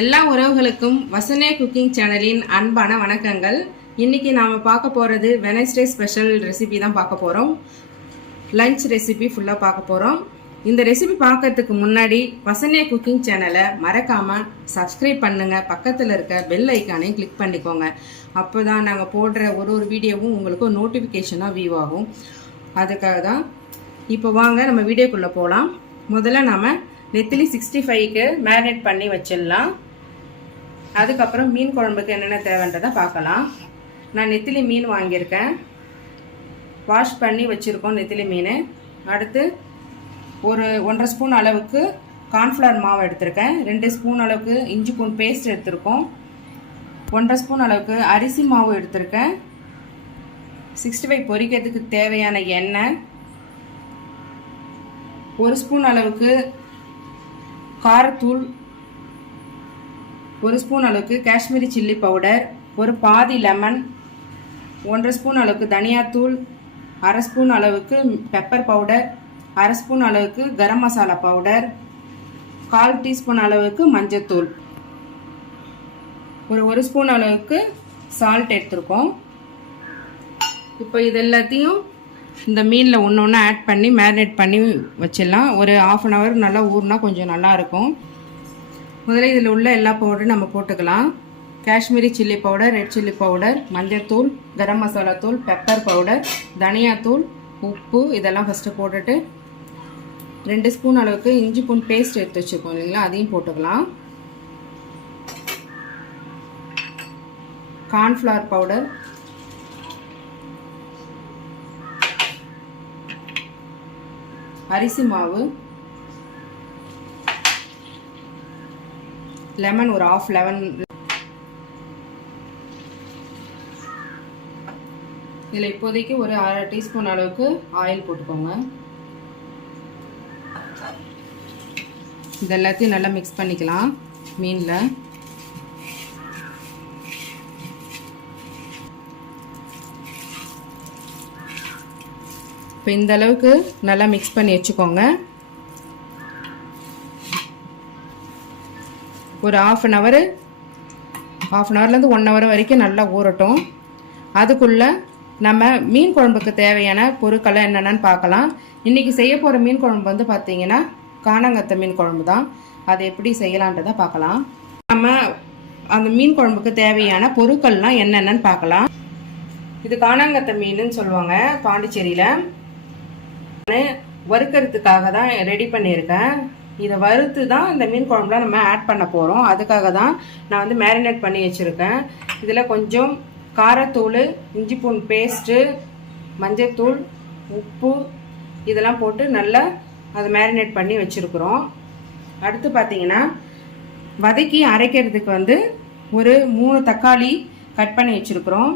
எல்லா உறவுகளுக்கும் வசன்யா குக்கிங் சேனலின் அன்பான வணக்கங்கள். இன்னைக்கு நாம பார்க்க போறது வெனஸ்டே ஸ்பெஷல் ரெசிபி தான் பார்க்க போறோம். லஞ்ச் ரெசிபி ஃபுல்லா பார்க்க போறோம். இந்த ரெசிபி பார்க்கறதுக்கு முன்னாடி வசன்யா குக்கிங் சேனலை மறக்காம சப்ஸ்கிரைப் பண்ணுங்க. பக்கத்தில் இருக்க பெல் ஐக்கானையும் கிளிக் பண்ணிக்கோங்க. அப்போதான் நாங்கள் போடுற ஒரு வீடியோவும் உங்களுக்கு நோட்டிஃபிகேஷனாக வியூ ஆகும். அதுக்காக தான். இப்போ வாங்க நம்ம வீடியோக்குள்ளே போகலாம். முதல்ல நாம நெத்திலி 65க்கு மேரினேட் பண்ணி வச்சிடலாம். அதுக்கப்புறம் மீன் குழம்புக்கு என்னென்ன தேவைன்றதை பார்க்கலாம். நான் நெத்திலி மீன் வாங்கியிருக்கேன், வாஷ் பண்ணி வச்சுருக்கோம் நெத்திலி மீன். அடுத்து ஒரு 1.5 ஸ்பூன் அளவுக்கு கார்ன்ஃப்ளவர் மாவு எடுத்திருக்கேன். 2 ஸ்பூன் அளவுக்கு இஞ்சி பூண்டு பேஸ்ட் எடுத்திருக்கோம். 1.5 ஸ்பூன் அளவுக்கு அரிசி மாவு எடுத்திருக்கேன். 65 பொரிக்கிறதுக்கு தேவையான எண்ணெய், 1 ஸ்பூன் அளவுக்கு காரத்தூள், 1 ஸ்பூன் அளவுக்கு காஷ்மீரி சில்லி பவுடர், ஒரு பாதி லெமன், 1.5 ஸ்பூன் அளவுக்கு தனியாத்தூள், 1/2 ஸ்பூன் அளவுக்கு பெப்பர் பவுடர், 1/2 ஸ்பூன் அளவுக்கு கரம் மசாலா பவுடர், 1/4 டீஸ்பூன் அளவுக்கு மஞ்சத்தூள், ஒரு 1 ஸ்பூன் அளவுக்கு சால்ட் எடுத்துருக்கோம். இப்போ இது எல்லாத்தையும் இந்த மீனில் ஒன்று ஒன்று ஆட் பண்ணி மேரினேட் பண்ணி வச்சிடலாம். ஒரு 1/2 hour நல்லா ஊறினா கொஞ்சம் நல்லாயிருக்கும். முதல்ல இதில் உள்ள எல்லா பவுடரும் நம்ம போட்டுக்கலாம். Kashmiri chilli powder, red chilli powder, மஞ்சள்தூள், கரம் மசாலா தூள், பெப்பர் பவுடர், தனியாத்தூள், உப்பு இதெல்லாம் ஃபஸ்ட்டு போட்டுட்டு 2 ஸ்பூன் அளவுக்கு இஞ்சி பூண்டு பேஸ்ட் எடுத்து வச்சுருக்கோம் இல்லைங்களா, அதையும் போட்டுக்கலாம். கார்ன்ஃப்ளவர் பவுடர், அரிசி மாவு, லெமன் ஒரு 1/2 லெமன். இதில் இப்போதைக்கு ஒரு 1/2 டீஸ்பூன் அளவுக்கு ஆயில் போட்டுக்கோங்க. இது எல்லாத்தையும் நல்லா மிக்ஸ் பண்ணிக்கலாம் மீனில். இப்போ இந்த அளவுக்கு நல்லா மிக்ஸ் பண்ணி வச்சுக்கோங்க. ஒரு 1/2 ஹவர்லேருந்து 1 hour வரைக்கும் நல்லா ஊறட்டும். அதுக்குள்ளே நம்ம மீன் குழம்புக்கு தேவையான பொருட்களை என்னென்னு பார்க்கலாம். இன்றைக்கி செய்ய போகிற மீன் குழம்பு வந்து பார்த்திங்கன்னா காணாங்கத்தை மீன் குழம்பு தான். அதை எப்படி செய்யலான்றதை பார்க்கலாம். நம்ம அந்த மீன் குழம்புக்கு தேவையான பொருட்கள்லாம் என்னென்னு பார்க்கலாம். இது காணாங்கத்தை மீனுன்னு சொல்லுவாங்க பாண்டிச்சேரியில். வறுக்கிறதுக்காக தான் ரெடி பண்ணியிருக்கேன். இதை வறுத்து தான் இந்த மீன் குழம்புல நம்ம ஆட் பண்ண போகிறோம். அதுக்காக தான் நான் வந்து மேரினேட் பண்ணி வச்சுருக்கேன். இதில் கொஞ்சம் காரத்தூள், இஞ்சி பூண்டு பேஸ்ட்டு, மஞ்சத்தூள், உப்பு இதெல்லாம் போட்டு நல்லா அதை மேரினேட் பண்ணி வச்சுருக்குறோம். அடுத்து பார்த்திங்கன்னா வதக்கி அரைக்கிறதுக்கு வந்து ஒரு 3 தக்காளி கட் பண்ணி வச்சுருக்குறோம்.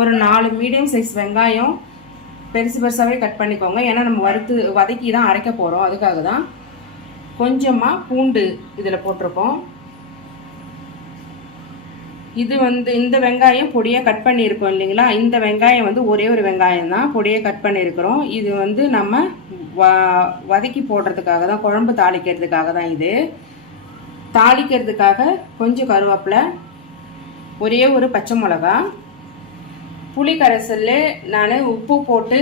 ஒரு 4 மீடியம் சைஸ் வெங்காயம் பெருசு பெருசாகவே கட் பண்ணிக்கோங்க. ஏன்னா நம்ம வதக்கி தான் அரைக்க போகிறோம். அதுக்காக தான். கொஞ்சமாக பூண்டு இதில் போட்டிருக்கோம். இது வந்து இந்த வெங்காயம் பொடியாக கட் பண்ணியிருக்கோம் இல்லைங்களா, இந்த வெங்காயம் வந்து ஒரே ஒரு வெங்காயம் தான் பொடியாக கட் பண்ணியிருக்கிறோம். இது வந்து நம்ம வதக்கி போடுறதுக்காக தான், குழம்பு தாளிக்கிறதுக்காக தான். இது தாளிக்கிறதுக்காக கொஞ்சம் கருவேப்பிலை, ஒரே ஒரு பச்சை மிளகா, புளி கரைசல்ல நான் உப்பு போட்டு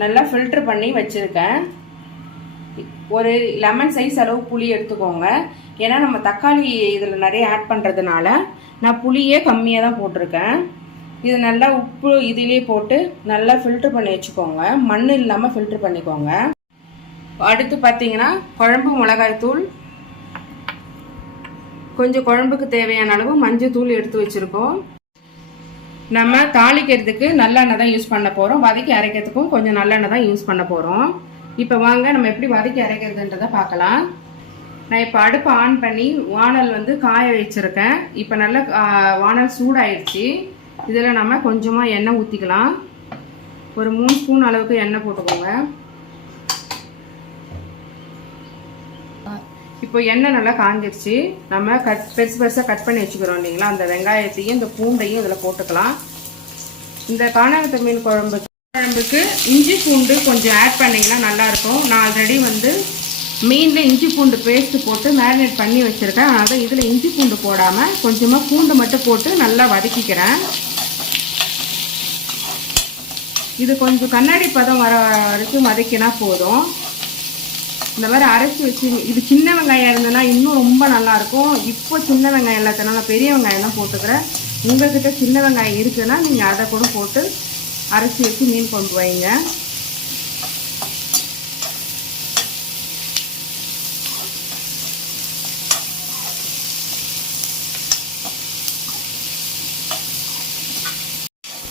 நல்லா ஃபில்டர் பண்ணி வச்சுருக்கேன். ஒரு லெமன் சைஸ் அளவு புளி எடுத்துக்கோங்க. ஏன்னா நம்ம தக்காளி இதில் நிறைய ஆட் பண்ணுறதுனால நான் புளியே கம்மியாக தான் போட்டிருக்கேன். இது நல்லா உப்பு இதிலே போட்டு நல்லா ஃபில்டர் பண்ணி வச்சுக்கோங்க. மண் இல்லாமல் ஃபில்டர் பண்ணிக்கோங்க. அடுத்து பார்த்தீங்கன்னா குழம்பு மிளகாய் தூள், கொஞ்சம் குழம்புக்கு தேவையான அளவு மஞ்சள் தூள் எடுத்து வச்சுருக்கோம். நம்ம தாளிக்கிறதுக்கு நல்லெண்ணெய் தான் யூஸ் பண்ண போகிறோம். வதக்கி அரைக்கிறதுக்கும் கொஞ்சம் நல்லெண்ணெய் தான் யூஸ் பண்ண போகிறோம். இப்போ வாங்க நம்ம எப்படி வதக்கி அரைக்கிறதுன்றதை பார்க்கலாம். நான் இப்போ அடுப்பை ஆன் பண்ணி வானல் வந்து காய வச்சுருக்கேன். இப்போ நல்லா வானல் சூடாயிடுச்சு. இதில் நம்ம கொஞ்சமாக எண்ணெய் ஊற்றிக்கலாம். ஒரு 3 ஸ்பூன் அளவுக்கு எண்ணெய் போட்டுக்கோங்க. இப்போ எண்ணெய் நல்லா காஞ்சிருச்சு. நம்ம பெருசு பெருசாக கட் பண்ணி வச்சுக்கிறோம் இல்லைங்களா, அந்த வெங்காயத்தையும் இந்த பூண்டையும் இதில் போட்டுக்கலாம். இந்த காணாங்கத்தை மீன் குழம்புக்கு இஞ்சி பூண்டு கொஞ்சம் ஆட் பண்ணிங்கன்னா நல்லாயிருக்கும். நான் ஆல்ரெடி வந்து மீனில் இஞ்சி பூண்டு பேஸ்ட்டு போட்டு மேரினேட் பண்ணி வச்சுருக்கேன். அதனால் இதில் இஞ்சி பூண்டு போடாமல் கொஞ்சமாக பூண்டு மட்டும் போட்டு நல்லா வதக்கிக்கிறேன். இது கொஞ்சம் கண்ணாடி பதம் வர வரைக்கும் வதக்கினா போதும். இந்த மாதிரி அரைச்சி வச்சு, இது சின்ன வெங்காயம் இருந்ததுன்னா இன்னும் ரொம்ப நல்லாயிருக்கும். இப்போ சின்ன வெங்காயம் இல்லாதனால பெரிய வெங்காயம் தான் போட்டுக்கிறேன். உங்கள்கிட்ட சின்ன வெங்காயம் இருக்குன்னா நீங்கள் அதை கூட போட்டு அரைச்சி வச்சு மீன் கொண்டு வைங்க.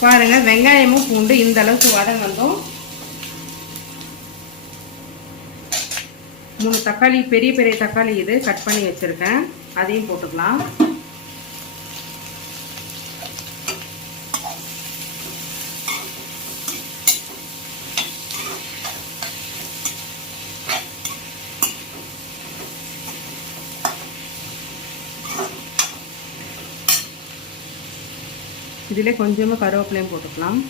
பாருங்க, வெங்காயமும் பூண்டு இந்த அளவுக்கு வதங்கணும். 3 தக்காளி, பெரிய பெரிய தக்காளி இது கட் பண்ணி வச்சிருக்கேன், அதையும் போட்டுக்கலாம். இதிலே கொஞ்சமாக கருவேப்பிலையும் போட்டுக்கலாம்.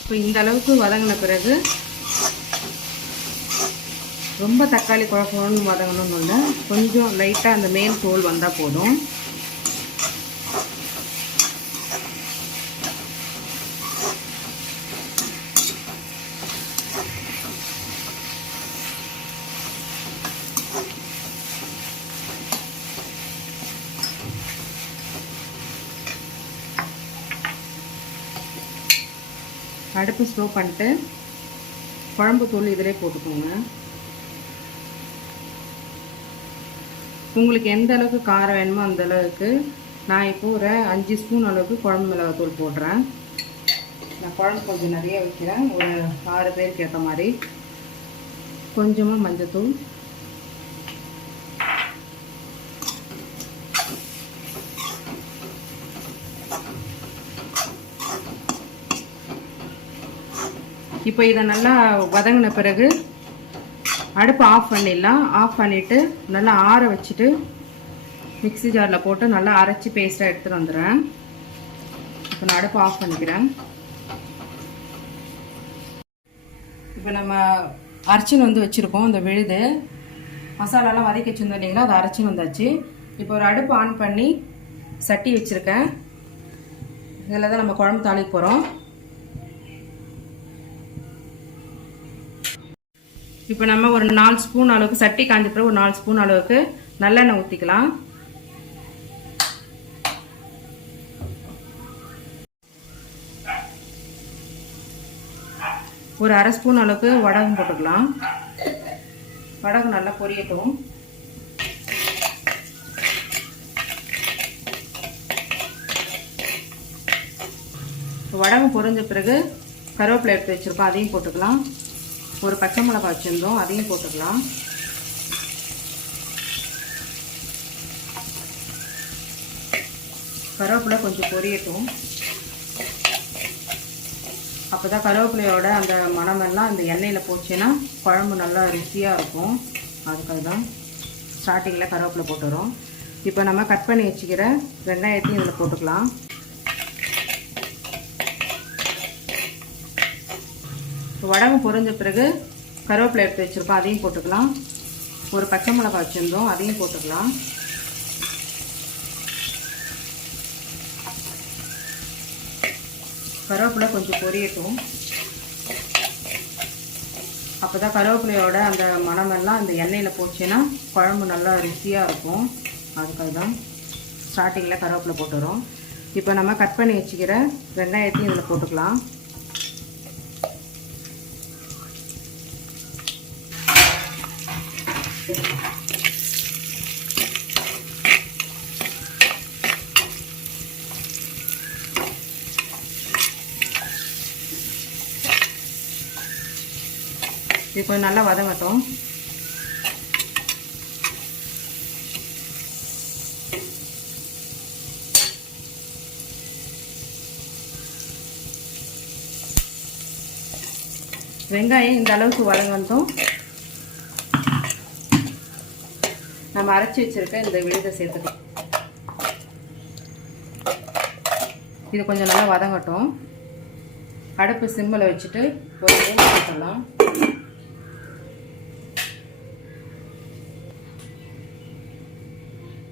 இப்போ இந்த அளவுக்கு வதங்கின பிறகு, ரொம்ப தக்காளி குழம்புன்னு வதங்கணும்னு இல்லை, கொஞ்சம் லைட்டாக அந்த மேல் தோல் வந்தால் போதும். அடுப்பு ஸ்லோ பண்ணிட்டு குழம்பு தூள் இதிலே போட்டுக்கோங்க. உங்களுக்கு எந்த அளவுக்கு காரம் வேணுமோ அந்த அளவுக்கு. நான் இப்போ ஒரு 5 ஸ்பூன் அளவுக்கு குழம்பு மிளகாத்தூள் போடுறேன். நான் குழம்பு கொஞ்சம் நிறைய வைக்கிறேன், ஒரு 6 பேருக்கு ஏற்ற மாதிரி. கொஞ்சமாக மஞ்சத்தூள், இப்போ இதை நல்லா வதங்கின பிறகு அடுப்பு ஆஃப் பண்ணிடலாம். ஆஃப் பண்ணிவிட்டு நல்லா ஆற வச்சுட்டு மிக்ஸி ஜாரில் போட்டு நல்லா அரைச்சி பேஸ்ட்டாக எடுத்துகிட்டு வந்துடுறேன். இப்போ நான் அடுப்பு ஆஃப் பண்ணிக்கிறேன். இப்போ நம்ம அரைச்சின்னு வந்து வச்சுருக்கோம். இந்த விழுது மசாலாலாம் வதக்கி வச்சுருந்தோம் இல்லைங்களா, அதை அரைச்சின்னு வந்தாச்சு. இப்போ ஒரு அடுப்பு ஆன் பண்ணி சட்டி வச்சுருக்கேன். இதில் தான் நம்ம குழம்பு தாளிக்க போகிறோம். இப்போ நம்ம ஒரு 4 ஸ்பூன் அளவுக்கு, சட்டி காஞ்ச பிறகு ஒரு 4 ஸ்பூன் அளவுக்கு நல்லெண்ணெய் ஊற்றிக்கலாம். ஒரு 1/2 ஸ்பூன் அளவுக்கு வடகம் போட்டுக்கலாம். வடகம் நல்லா பொரியட்டும். வடகம் பொரிஞ்ச பிறகு கருவேப்பிலை எடுத்து வச்சுருக்கோம், அதையும் போட்டுக்கலாம். ஒரு பச்சை மிளகாய் வச்சுருந்தோம், அதையும் போட்டுக்கலாம். கருவேப்பிலை கொஞ்சம் பொரியட்டும். அப்போ தான் கருவேப்பிலையோட அந்த மணமெல்லாம் அந்த எண்ணெயில் போச்சுன்னா குழம்பு நல்லா ருசியாக இருக்கும். அதுக்காக தான் ஸ்டார்டிங்கில் கருவேப்பிலை போட்டுறோம். இப்போ நம்ம கட் பண்ணி வச்சுக்கிற வெங்காயத்தையும் இதில் போட்டுக்கலாம். வடகம் பொரிஞ்ச பிறகு கருவேப்பிலை எடுத்து வச்சுருக்கோம், அதையும் போட்டுக்கலாம். ஒரு பச்சை மிளகாய் வச்சுருந்தோம், அதையும் போட்டுக்கலாம். கருவேப்பிலை கொஞ்சம் பொரியட்டும். அப்போ தான் கருவேப்பிலையோட அந்த மணமெல்லாம் அந்த எண்ணெயில் போச்சுன்னா குழம்பு நல்லா ருசியாக இருக்கும். அதுக்காக தான் ஸ்டார்டிங்கில் கருவேப்பிலை போட்டுறோம். இப்போ நம்ம கட் பண்ணி வச்சுக்கிற வெங்காயத்தையும் இதில் போட்டுக்கலாம். இது கொஞ்சம் நல்லா வதங்கட்டும். வெங்காயம் இந்த அளவுக்கு வதங்கட்டும். நம்ம அரைச்சி வச்சிருக்க இந்த விழுதை சேர்த்துக்கலாம். இது கொஞ்சம் நல்லா வதங்கட்டும். அடுப்பு சிம்மில் வச்சுட்டு ஒரு மூணு சேர்த்துக்கலாம்.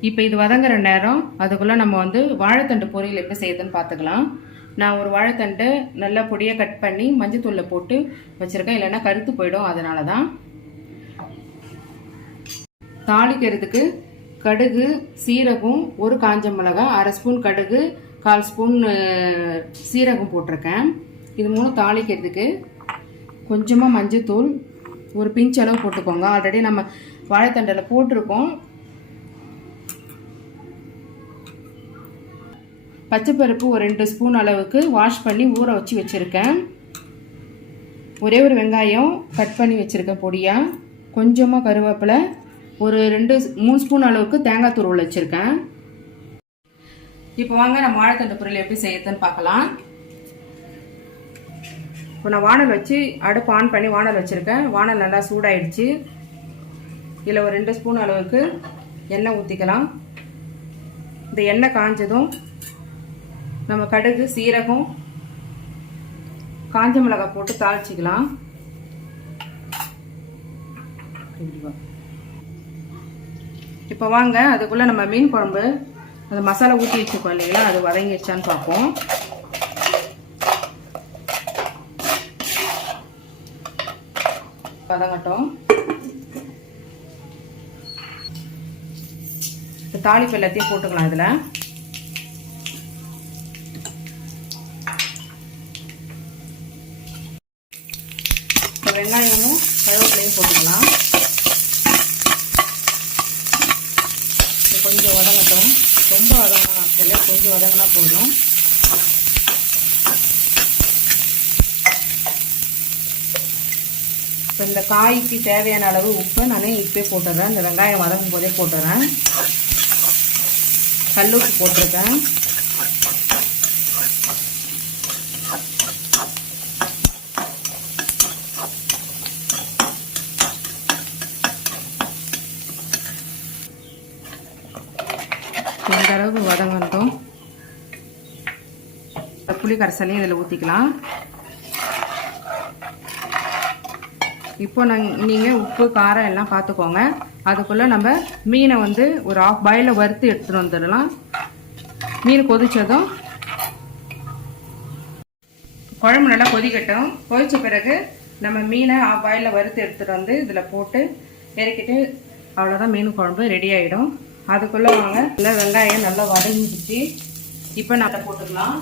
இப்போ இது வதங்குற நேரம் அதுக்குள்ளே நம்ம வந்து வாழைத்தண்டு பொரியல் எப்படி செய்யுதுன்னு பார்த்துக்கலாம். நான் ஒரு வாழைத்தண்டை நல்லா பொடியாக கட் பண்ணி மஞ்சத்தூளில் போட்டு வச்சுருக்கேன், இல்லைன்னா கருத்து போயிடும். அதனால தான். தாளிக்கிறதுக்கு கடுகு, சீரகம், ஒரு காஞ்ச மிளகாய், அரை ஸ்பூன் கடுகு, 1/4 ஸ்பூன் சீரகம் போட்டிருக்கேன். இது மூணு தாளிக்கிறதுக்கு கொஞ்சமாக மஞ்சத்தூள் ஒரு பிஞ்ச் அளவு போட்டுக்கோங்க. ஆல்ரெடி நம்ம வாழைத்தண்டில் போட்டிருக்கோம். பச்சைப்பருப்பு ஒரு 2 ஸ்பூன் அளவுக்கு வாஷ் பண்ணி ஊற வச்சு வச்சுருக்கேன். ஒரே ஒரு வெங்காயம் கட் பண்ணி வச்சுருக்கேன் பொடியாக. கொஞ்சமாக கருவேப்பிலை, ஒரு 2-3 ஸ்பூன் அளவுக்கு தேங்காய் துருவல் வச்சுருக்கேன். இப்போ வாங்க நம்ம வாழைத்தண்டு பொரியல் எப்படி செய்யறதுன்னு பார்க்கலாம். இப்போ நான் வானல் வச்சு அடுப்பு ஆன் பண்ணி வானல் வச்சுருக்கேன். வானல் நல்லா சூடாயிடுச்சு. இதில் ஒரு 2 ஸ்பூன் அளவுக்கு எண்ணெய் ஊற்றிக்கலாம். இந்த எண்ணெய் காஞ்சதும் நம்ம கடுகு, சீரகம், காஞ்ச மிளகாய் போட்டு தாளிச்சிக்கலாம். இப்போ வாங்க அதுக்குள்ளே நம்ம மீன் குழம்பு அந்த மசாலா ஊற்றி வச்சுக்கோம் இல்லைங்களா, அது வதங்கிடுச்சான்னு பார்ப்போம். வதங்கட்டும். தாளிப்பு எல்லாத்தையும் போட்டுக்கலாம். இதில் வெங்காயமும் கருவேப்பிலையும் போட்டுக்கலாம். கொஞ்சம் வதங்கட்டும். ரொம்ப வதங்கணும் இல்லை, கொஞ்சம் வதங்கினா போதும். இப்போ இந்த காய்க்கு தேவையான அளவு உப்பு நானே இப்போயே போட்டுறேன். இந்த வெங்காயம் வதங்கும் போதே போட்டுறேன். கல்லுப்பு போட்டிருக்கேன். இந்த அளவுக்கு வதங்கட்டும். புளி கரைசலையும் இதில் ஊற்றிக்கலாம். இப்போ நீங்கள் உப்பு காரம் எல்லாம் பார்த்துக்கோங்க. அதுக்குள்ளே நம்ம மீனை வந்து ஒரு ஆஃப் பாயிலில் வறுத்து எடுத்துகிட்டு வந்துடலாம். மீன் கொதிச்சதும் குழம்பு நல்லா கொதிக்கட்டும். கொதிச்ச பிறகு நம்ம மீனை ஆஃப் பாயிலில் வறுத்து எடுத்துகிட்டு வந்து இதில் போட்டு இறக்கிட்டு அவ்வளோதான், மீன் குழம்பு ரெடி ஆகிடும். அதுக்குள்ளே வாங்க நல்லா வெங்காயம் நல்லா வதங்கிடுச்சு. இப்போ நல்லா போட்டுக்கலாம்.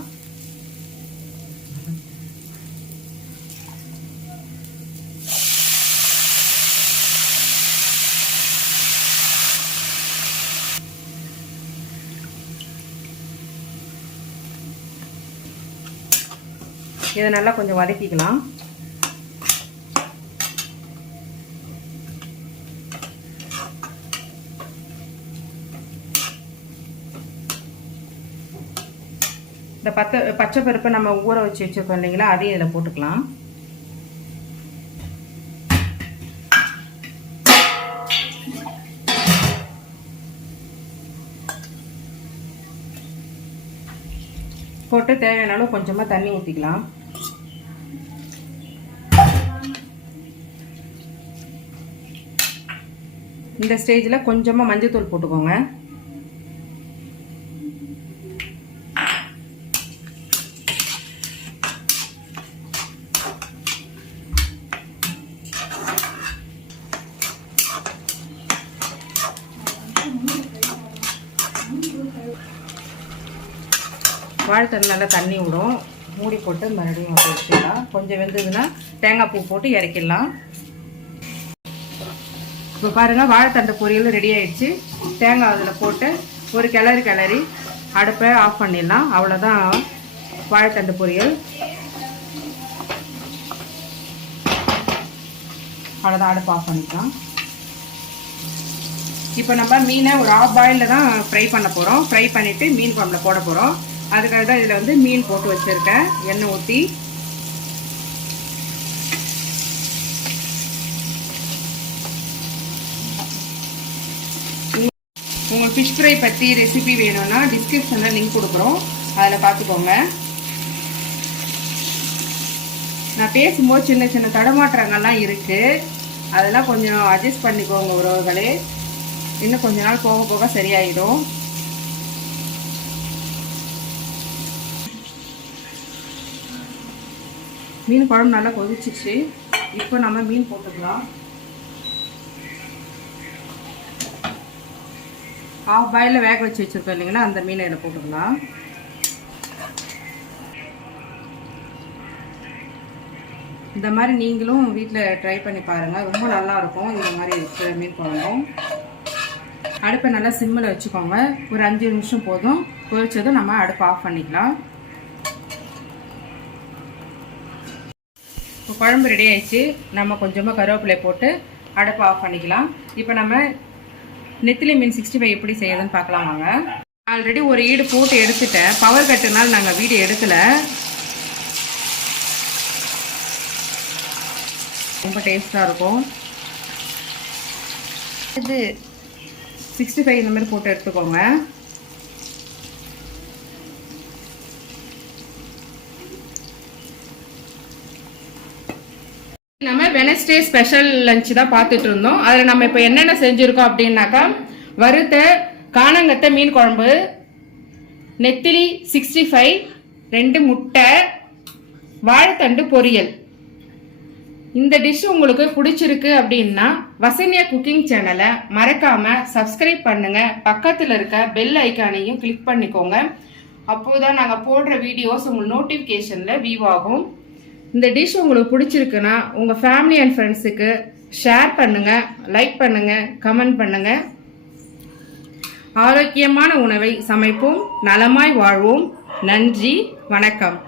இதை நல்லா கொஞ்சம் வதக்கிக்கலாம். இந்த பச்சை பருப்பை நம்ம ஊற வச்சு வச்சுருக்கோம் இல்லைங்களா, அதையும் இதில் போட்டுக்கலாம். போட்டு தேவையான அளவு கொஞ்சமாக தண்ணி ஊற்றிக்கலாம். இந்த ஸ்டேஜில் கொஞ்சமாக மஞ்சத்தூள் போட்டுக்கோங்க. வாழைத்தண்டு நல்லா தண்ணி விடும். மூடி போட்டு மறுபடியும் வச்சிடலாம். கொஞ்சம் வெந்ததுன்னா தேங்காய் பூ போட்டு இறக்கிடலாம். இப்போ பாருங்கள், வாழைத்தண்டு பொரியல் ரெடி ஆயிடுச்சு. தேங்காய் அதில் போட்டு ஒரு கிளறி அடுப்பை ஆஃப் பண்ணிடலாம். அவ்வளோதான் வாழைத்தண்டு பொரியல். அவ்வளோதான், அடுப்பு ஆஃப் பண்ணிக்கலாம். இப்போ நம்ம மீனை ஒரு ஆஃப் பாயிலில் தான் ஃப்ரை பண்ண போகிறோம். ஃப்ரை பண்ணிவிட்டு மீன் குழம்புல போட போகிறோம். அதுக்காக தான் இதில் வந்து மீன் போட்டு வச்சுருக்கேன். எண்ணெய் ஊற்றி உங்களுக்கு ஃபிஷ் ஃப்ரை பற்றி ரெசிபி வேணும்னா டிஸ்கிரிப்ஷனில் லிங்க் கொடுக்குறோம், அதில் பார்த்துக்கோங்க. நான் பேசும்போது சின்ன சின்ன தடமாற்றங்கள்லாம் இருக்குது, அதெல்லாம் கொஞ்சம் அட்ஜஸ்ட் பண்ணிக்கோங்க உறவுகளே. இன்னும் கொஞ்ச நாள் போக போக சரியாயிடும். மீன் குழம்பு நல்லா கொதிச்சிச்சு. இப்போ நம்ம மீன் போட்டுக்கலாம். ஹாஃப் பாயிலில் வேக வச்சு வச்சுருக்கோம் இல்லைங்களா, அந்த மீனை இதில் போட்டுக்கலாம். இந்த மாதிரி நீங்களும் வீட்டில் ட்ரை பண்ணி பாருங்கள், ரொம்ப நல்லாயிருக்கும் இந்த மாதிரி இருக்கிற மீன் குழம்பும். அடுப்பை நல்லா சிம்மில் வச்சுக்கோங்க. ஒரு 5 நிமிஷம் போதும். கொதிச்சதும் நம்ம அடுப்பை ஆஃப் பண்ணிக்கலாம். இப்போ குழம்பு ரெடி ஆயிடுச்சு. நம்ம கொஞ்சமாக கருவேப்பிலை போட்டு அடுப்பை ஆஃப் பண்ணிக்கலாம். இப்போ நம்ம நெத்திலி மீன் 65 எப்படி செய்யுதுன்னு பார்க்கலாம் வாங்க. ஆல்ரெடி ஒரு ஈடு போட்டு எடுத்துட்டேன். பவர் கட்டுனால நாங்கள் வீடியோ எடுக்கலை. ரொம்ப டேஸ்ட்டாக இருக்கும். இது 65 இந்த மாதிரி போட்டு எடுத்துக்கோங்க. நம்ம வெனஸ்டே ஸ்பெஷல் லஞ்ச் தான் பார்த்துட்டு இருந்தோம். அதில் நம்ம இப்போ என்னென்ன செஞ்சுருக்கோம் அப்படின்னாக்கா, வறுத்த காணங்கத்தை மீன் குழம்பு, நெத்திலி 65, 2 முட்டை, வாழைத்தண்டு பொரியல். இந்த டிஷ் உங்களுக்கு பிடிச்சிருக்கு அப்படின்னா வசன்யா குக்கிங் சேனலை மறக்காம சப்ஸ்கிரைப் பண்ணுங்க. பக்கத்தில் இருக்க பெல் ஐக்கானையும் கிளிக் பண்ணிக்கோங்க. அப்போதான் நாங்கள் போடுற வீடியோஸ் உங்களுக்கு நோட்டிஃபிகேஷனில் வியூ ஆகும். இந்த டிஷ் உங்களுக்கு பிடிச்சிருக்குன்னா உங்கள் ஃபேமிலி அண்ட் ஃப்ரெண்ட்ஸுக்கு ஷேர் பண்ணுங்க, லைக் பண்ணுங்க, கமெண்ட் பண்ணுங்க. ஆரோக்கியமான உணவை சமைப்போம், நலமாய் வாழ்வோம். நன்றி, வணக்கம்.